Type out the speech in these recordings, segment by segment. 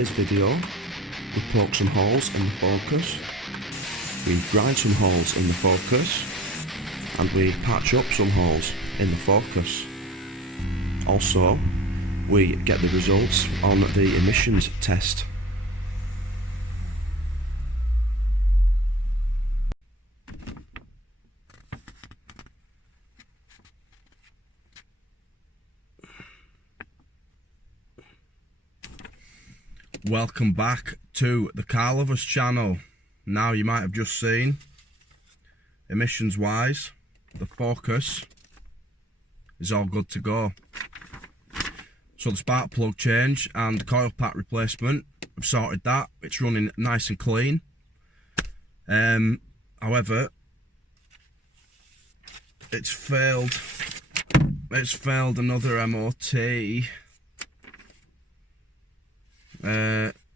today's video, we poke some holes in the focus, we grind some holes in the focus, and we patch up some holes in the focus. Also, we get the results on the emissions test. Welcome back to the Car Lovers channel. Now you might have just seen, emissions wise, the focus is all good to go. So the spark plug change and coil pack replacement, I've sorted that, it's running nice and clean. However, it's failed another MOT.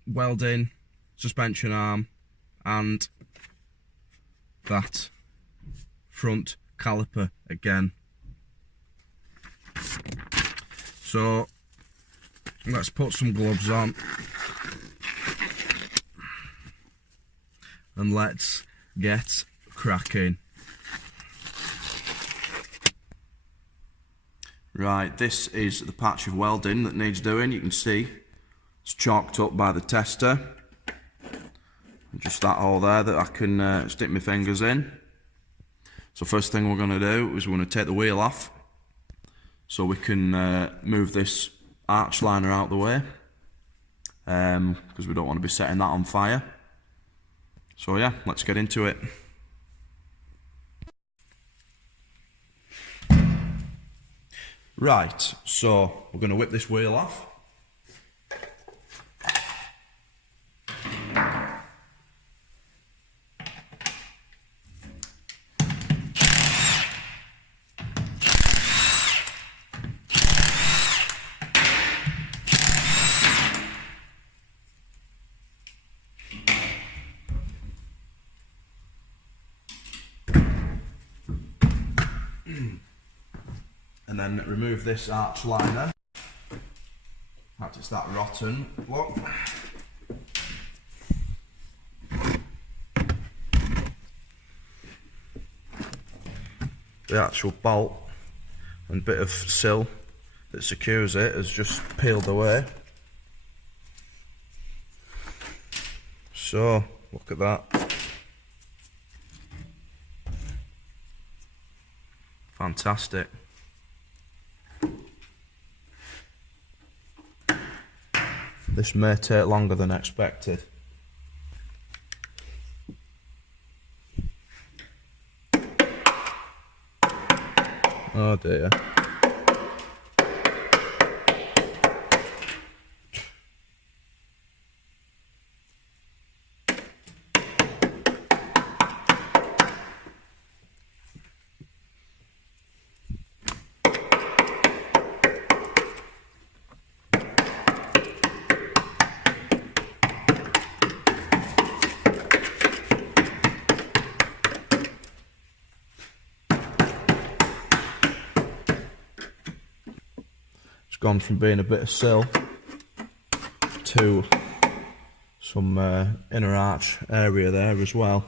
Welding, suspension arm, and that front caliper again. So let's put some gloves on and let's get cracking. Right, this is the patch of welding that needs doing. You can see it's chalked up by the tester. Just that hole there that I can stick my fingers in. So first thing we're going to do is we're going to take the wheel off so we can move this arch liner out of the way, because we don't want to be setting that on fire. So yeah, let's get into it. Right, so we're going to whip this wheel off. And then remove this arch liner. Perhaps it's that rotten look. The actual bolt and bit of sill that secures it has just peeled away. So look at that. Fantastic. This may take longer than expected. Oh dear. Gone from being a bit of sill to some inner arch area there as well.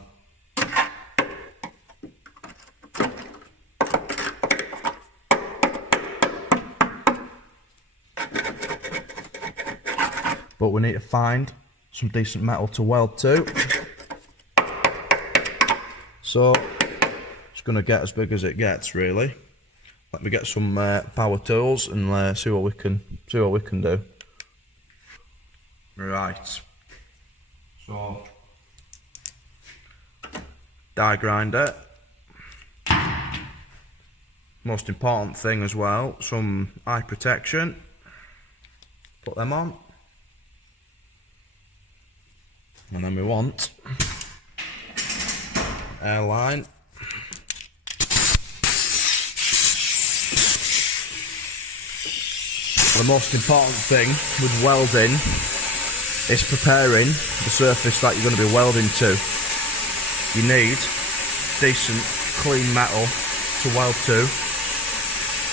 But we need to find some decent metal to weld to. So it's going to get as big as it gets, really. Let me get some power tools and see what we can do. Right. So die grinder. Most important thing as well, some eye protection. Put them on. And then we want airline. The most important thing with welding is preparing the surface that you're going to be welding to. You need decent, clean metal to weld to.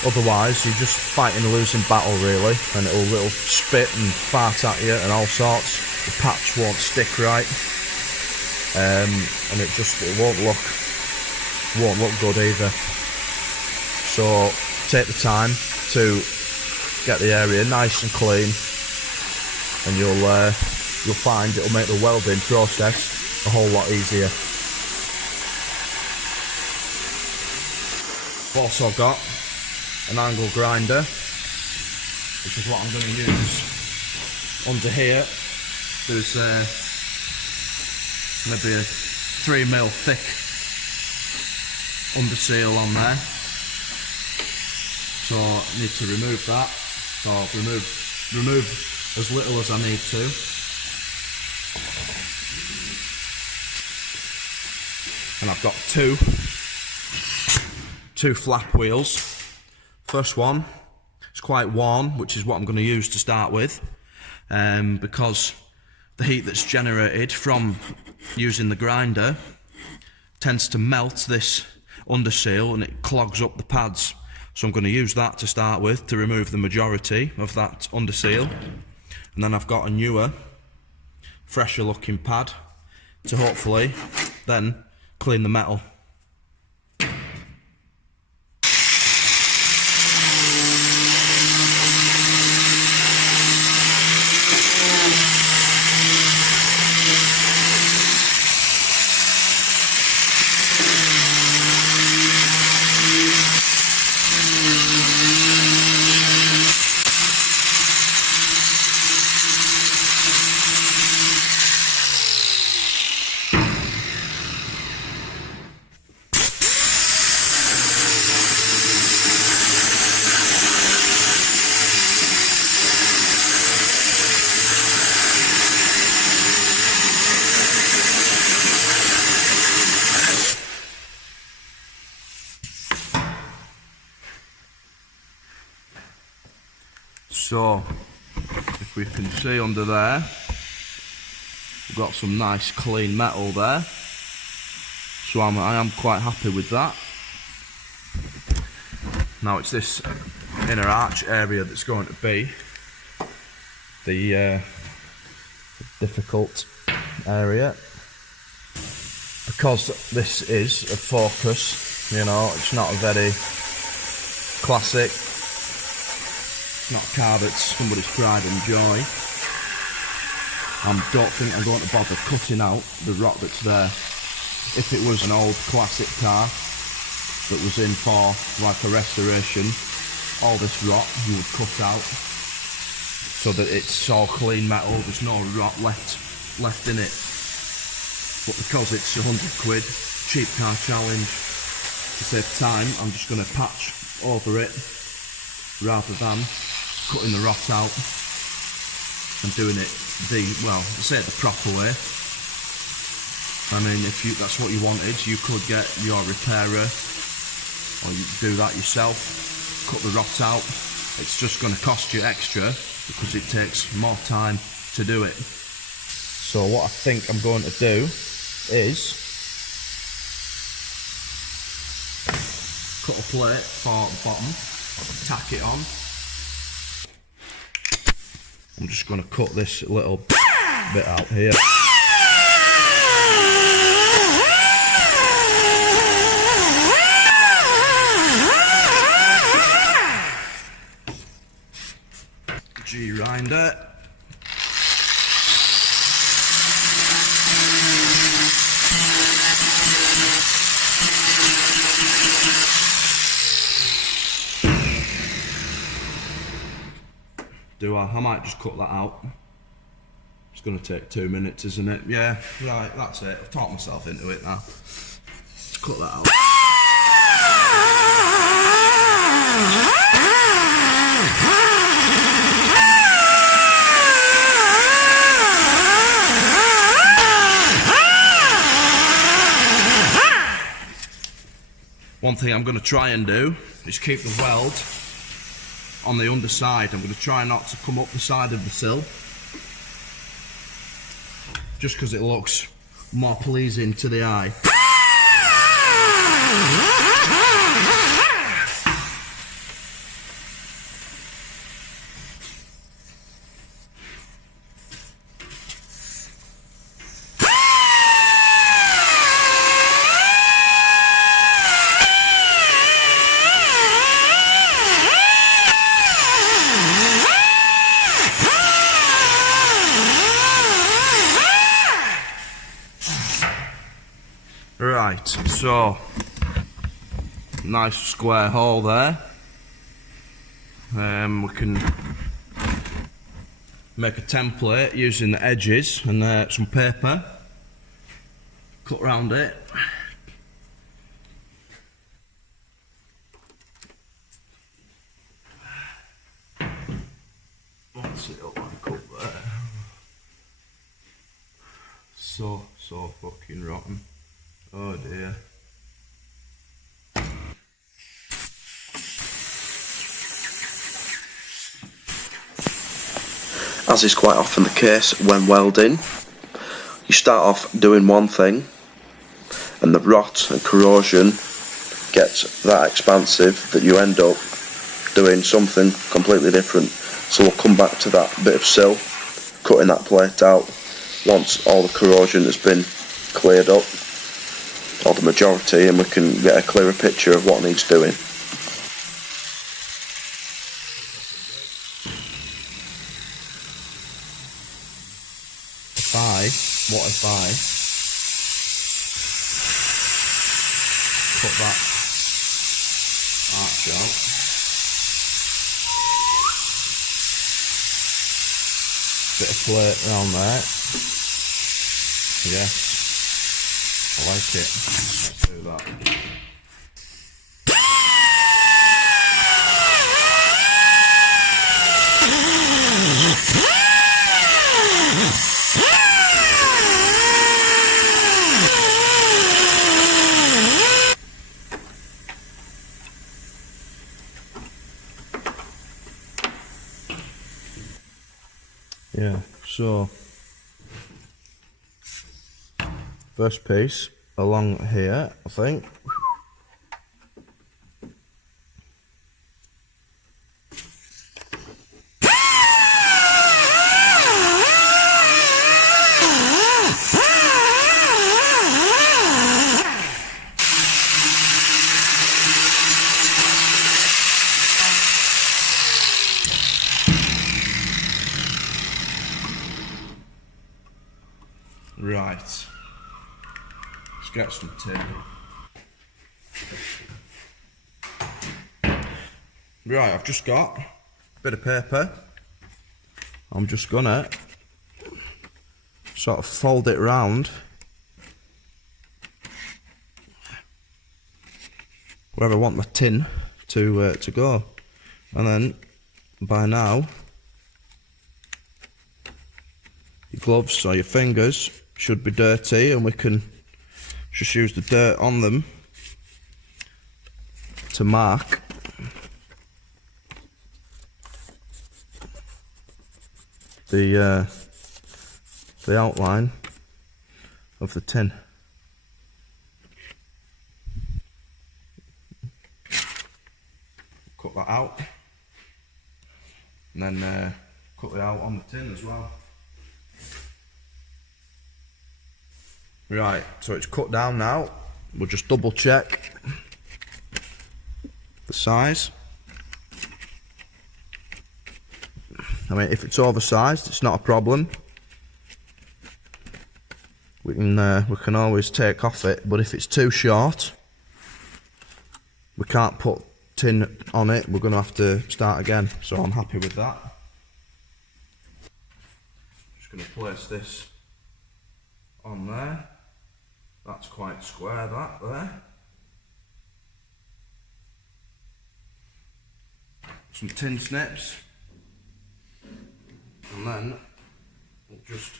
Otherwise, you're just fighting a losing battle, really, and it'll spit and fart at you and all sorts. The patch won't stick right, and it won't look good either. So take the time to get the area nice and clean, and you'll find it'll make the welding process a whole lot easier. I've also got an angle grinder, which is what I'm going to use under here. There's maybe a 3mm thick under seal on there, so I need to remove that. So remove as little as I need to. And I've got two flap wheels. First one is quite worn, which is what I'm going to use to start with, because the heat that's generated from using the grinder tends to melt this underseal and it clogs up the pads. So I'm going to use that to start with to remove the majority of that underseal. And then I've got a newer, fresher looking pad to hopefully then clean the metal. So, if we can see under there, we've got some nice clean metal there. So I am quite happy with that. Now it's this inner arch area that's going to be the difficult area, because this is a focus. You know, it's not a very classic. It's not a car that's somebody's pride and joy. I don't think I'm going to bother cutting out the rot that's there. If it was an old classic car that was in for like a restoration, all this rot you would cut out so that it's all clean metal, there's no rot left in it. But because it's 100 quid, cheap car challenge, to save time, I'm just going to patch over it rather than cutting the rot out and doing it the proper way. I mean, if that's what you wanted, you could get your repairer, or you do that yourself, cut the rot out. It's just going to cost you extra because it takes more time to do it. So what I think I'm going to do is cut a plate for the bottom, tack it on. I'm just going to cut this little bit out here. G-rinder. I might just cut that out. It's going to take 2 minutes, isn't it? Yeah, right, that's it. I've talked myself into it now. Just cut that out. One thing I'm going to try and do is keep the weld on the underside. I'm going to try not to come up the side of the sill, just because it looks more pleasing to the eye. Right, so nice square hole there. We can make a template using the edges and some paper. Cut round it. What's it up like up there? So fucking rotten. Oh dear. As is quite often the case when welding, you start off doing one thing and the rot and corrosion gets that expansive that you end up doing something completely different. So we'll come back to that bit of sill, cutting that plate out once all the corrosion has been cleared up, or the majority, and we can get a clearer picture of what needs doing. What if I cut that arch out, bit of plate around there, yes, I like it, let's do that. Yeah, so first piece along here, I think. Right, let's get some tin. Right, I've just got a bit of paper. I'm just gonna sort of fold it round wherever I want my tin to go, and then by now your gloves or your fingers should be dirty, and we can just use the dirt on them to mark the outline of the tin. Cut that out, and then cut it out on the tin as well. Right, so it's cut down now. We'll just double check the size. I mean, if it's oversized, it's not a problem. We can always take off it, but if it's too short, we can't put tin on it. We're going to have to start again. So I'm happy with that. Just going to place this on there. That's quite square, that there. Some tin snips, and then we'll just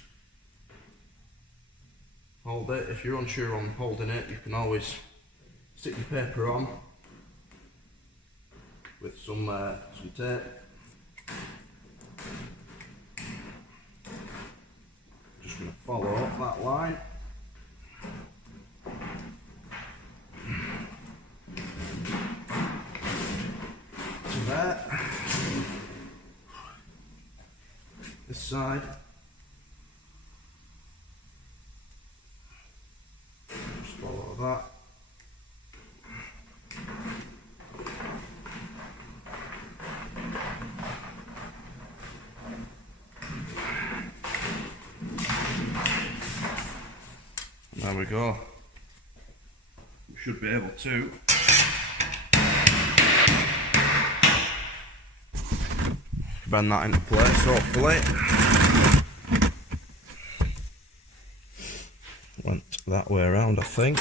hold it. If you're unsure on holding it, you can always stick your paper on with some tape. Just going to follow up that line. To there. This side. Just follow that. There we go. should be able to bend that into place, hopefully. Went that way around, I think.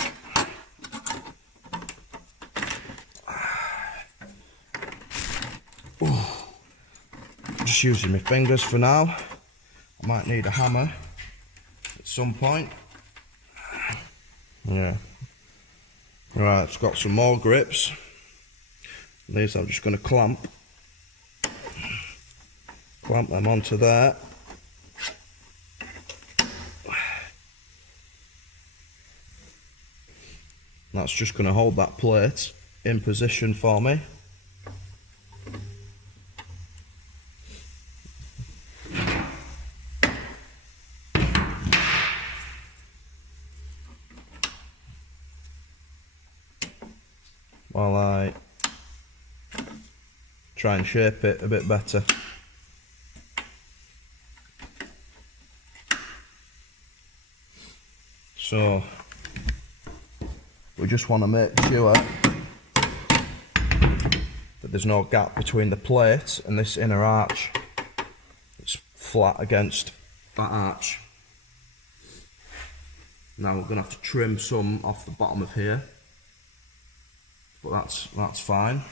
Ooh. Just using my fingers for now. I might need a hammer at some point. Yeah. Right, it's got some more grips. These I'm just going to clamp them onto there. That's just going to hold that plate in position for me. While I try and shape it a bit better. So we just want to make sure that there's no gap between the plate and this inner arch. It's flat against that arch. Now we're going to have to trim some off the bottom of here, but that's fine.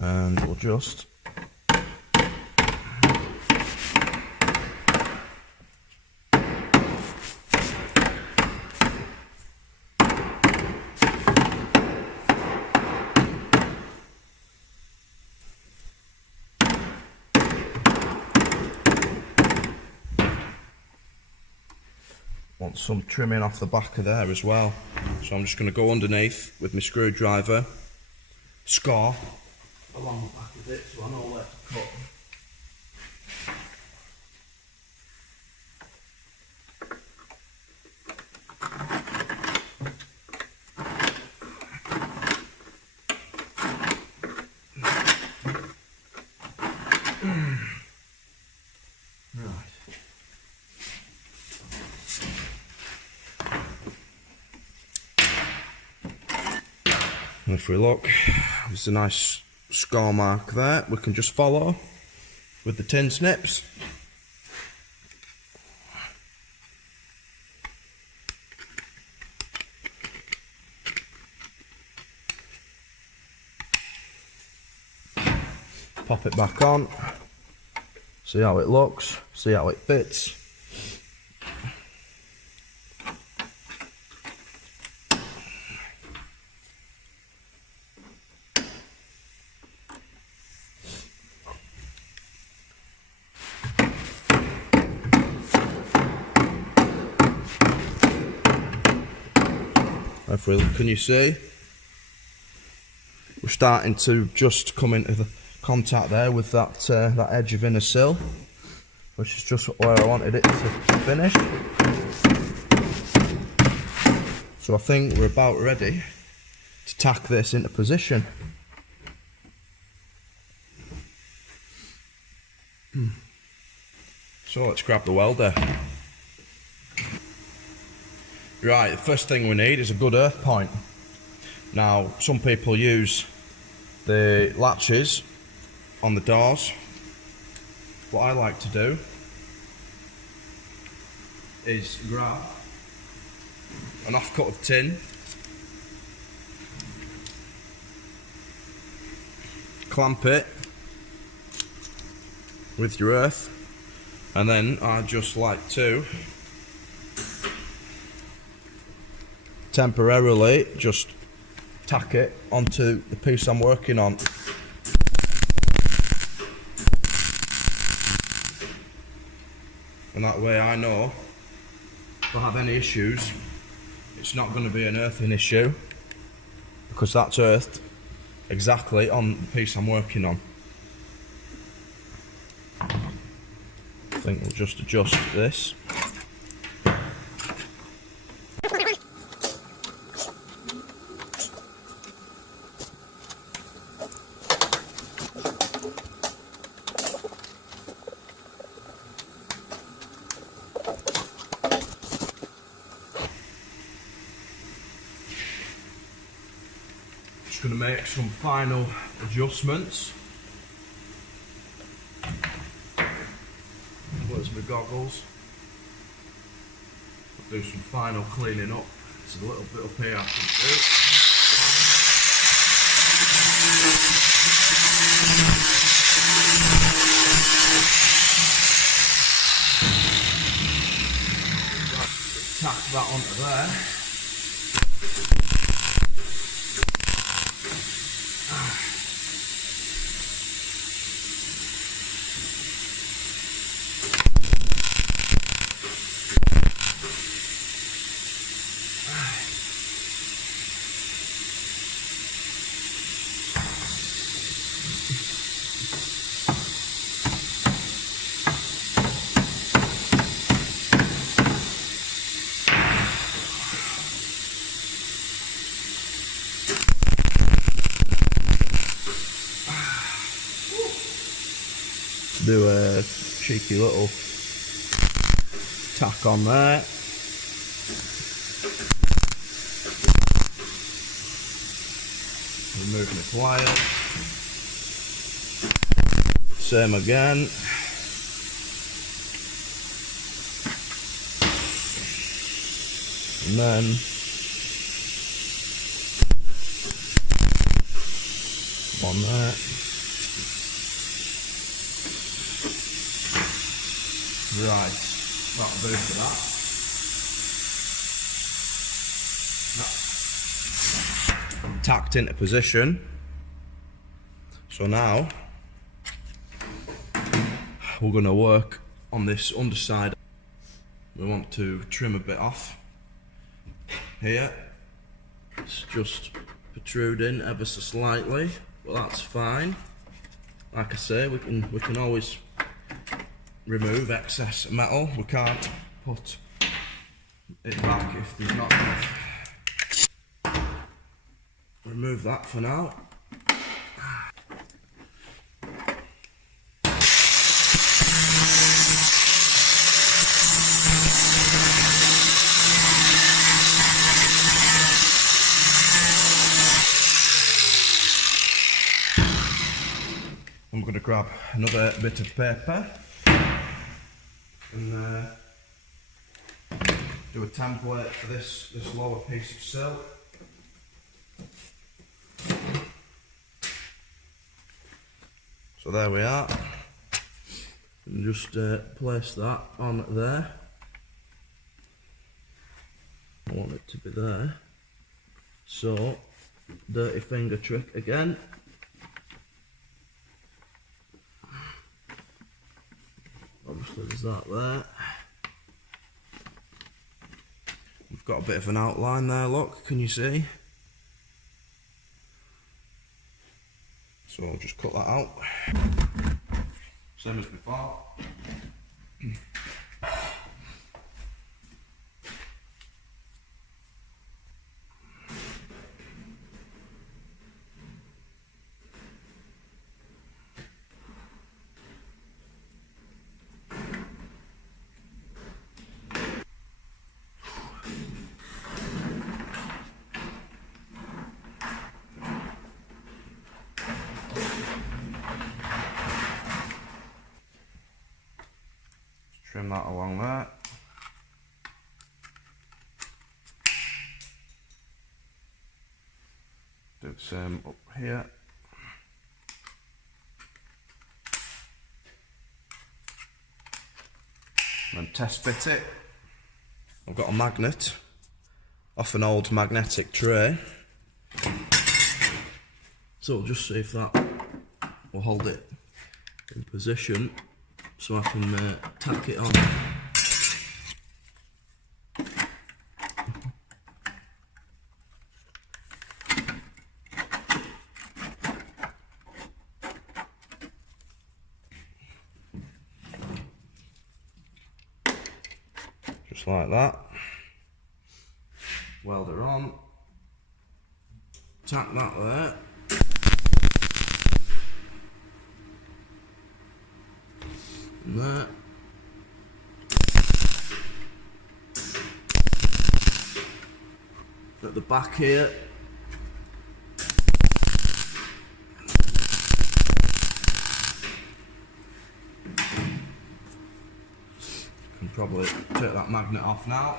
And we'll just want some trimming off the back of there as well. So I'm just going to go underneath with my screwdriver, score along the back of it so I know where to cut. And if we look, there's a nice score mark there we can just follow with the tin snips. Pop it back on, see how it looks, see how it fits. Can you see? We're starting to just come into the contact there with that that edge of inner sill, which is just where I wanted it to finish. So I think we're about ready to tack this into position. So let's grab the welder. Right, the first thing we need is a good earth point. Now, some people use the latches on the doors. What I like to do is grab an offcut of tin, clamp it with your earth, and then I just like to temporarily just tack it onto the piece I'm working on. And that way I know if I have any issues, it's not going to be an earthing issue, because that's earthed exactly on the piece I'm working on. I think we'll just adjust this. just going to make some final adjustments. Where's my goggles? I'll do some final cleaning up. There's a little bit up here I can do. Tack that onto there. Do a cheeky little tack on there. Remove my pliers. Same again. And then on there. Right, that'll do for that. Tacked into position. So now we're going to work on this underside. We want to trim a bit off here. It's just protruding ever so slightly, but that's fine. Like I say, we can always remove excess metal. We can't put it back if there's not enough. Remove that for now. I'm going to grab another bit of paper and do a template for this lower piece of silk. So there we are, and just place that on there. I want it to be there, so dirty finger trick again. Obviously there's that there. We've got a bit of an outline there, look, can you see? So I'll just cut that out. Same as before. Trim that along there. Do the same up here. And then test fit it. I've got a magnet off an old magnetic tray. So we'll just see if that will hold it in position, so I can tack it on. Just like that. Welder on. Tack that there. And there. At the back here, probably take that magnet off now.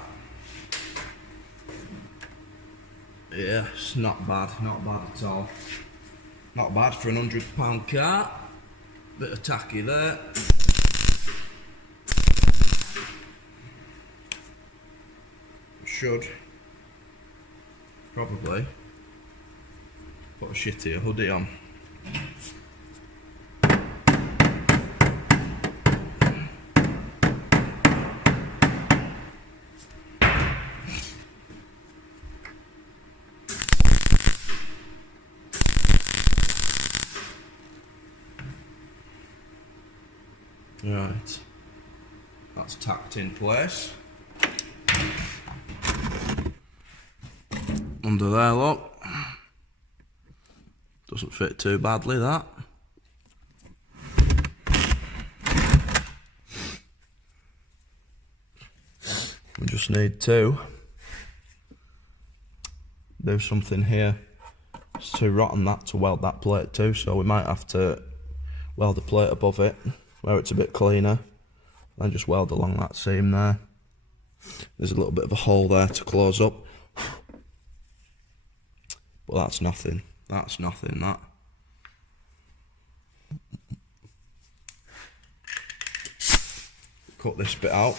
Yeah, it's not bad at all. Not bad for an £100 car. Bit of tacky there. Should probably put a shittier hoodie on. Right, that's tacked in place. Under there, look. Doesn't fit too badly, that. We just need to do something here. It's too rotten that to weld that plate to, so we might have to weld the plate above it where it's a bit cleaner, then just weld along that seam there. There's a little bit of a hole there to close up, but that's nothing. That's nothing, that. Cut this bit out.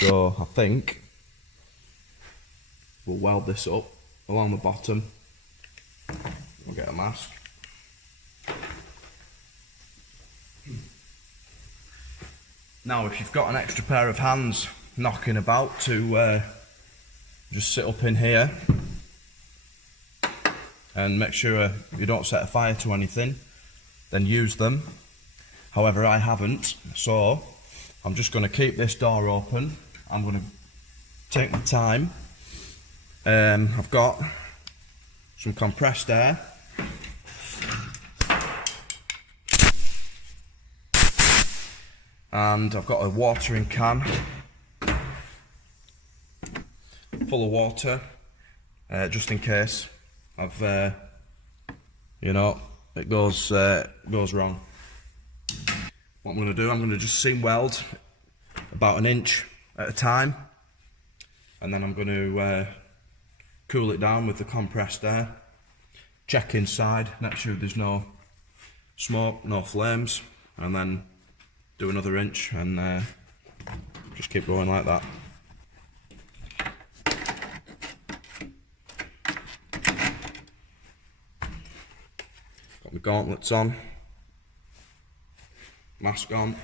So I think we'll weld this up along the bottom. We'll get a mask. Now if you've got an extra pair of hands knocking about to just sit up in here and make sure you don't set a fire to anything, then use them. However, I haven't, so I'm just going to keep this door open. I'm going to take my time. I've got some compressed air. And I've got a watering can full of water, just in case you know, it goes wrong. What I'm going to do, I'm going to just seam weld about 1 inch at a time, and then I'm going to cool it down with the compressed air, check inside, make sure there's no smoke, no flames, and then do another inch and just keep going like that. Got my gauntlets on, mask on.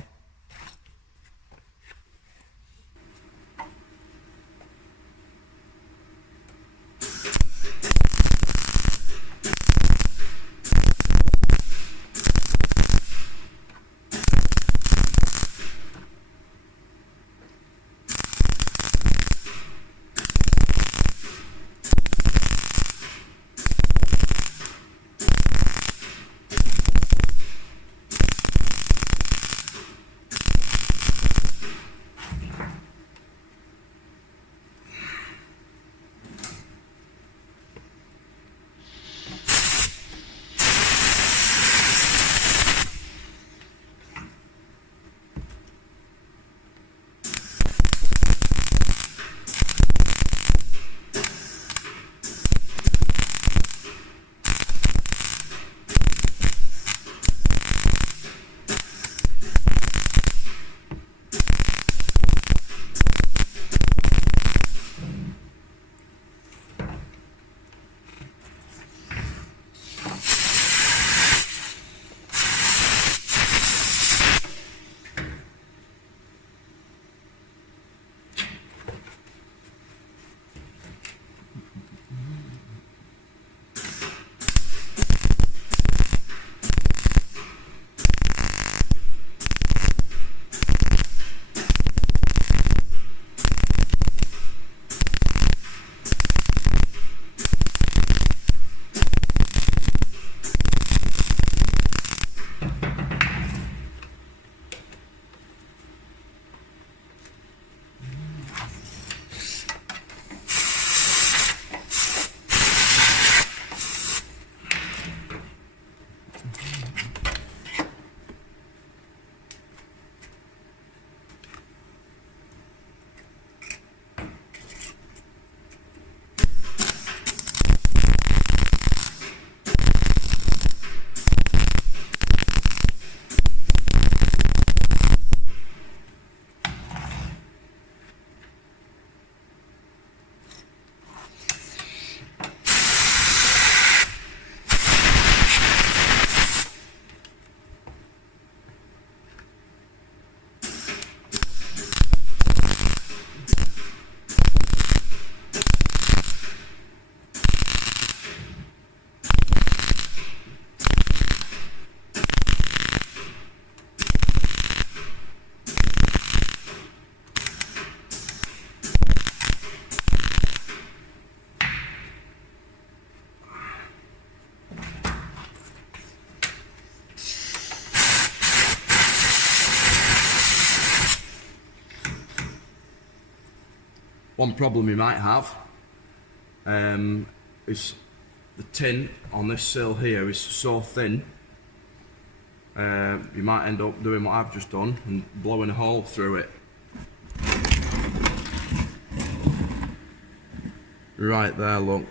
One problem you might have is the tin on this sill here is so thin. You might end up doing what I've just done and blowing a hole through it. Right there, look.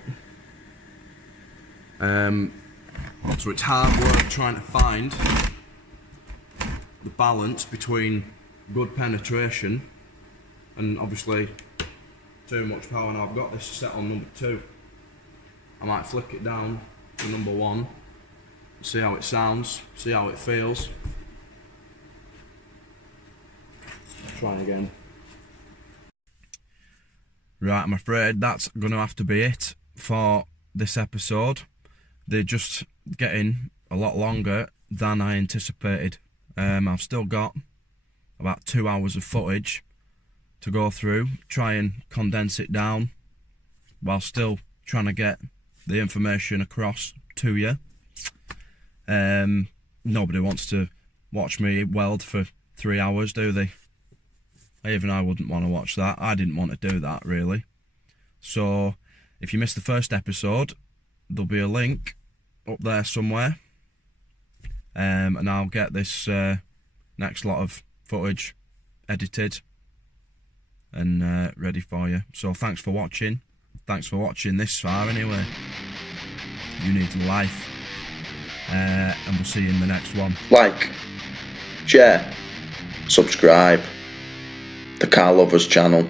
So it's hard work trying to find the balance between good penetration and obviously too much power. Now I've got this set on number 2. I might flick it down to number 1, see how it sounds, see how it feels. Try again. Right, I'm afraid that's going to have to be it for this episode. They're just getting a lot longer than I anticipated. I've still got about 2 hours of footage to go through, try and condense it down while still trying to get the information across to you. Nobody wants to watch me weld for 3 hours, do they? Even I wouldn't want to watch that. I didn't want to do that, really. So if you missed the first episode, there'll be a link up there somewhere, and I'll get this next lot of footage edited and ready for you. So thanks for watching. Thanks for watching this far anyway. You need life, and we'll see you in the next one. Like, share, subscribe, the Car Lovers channel.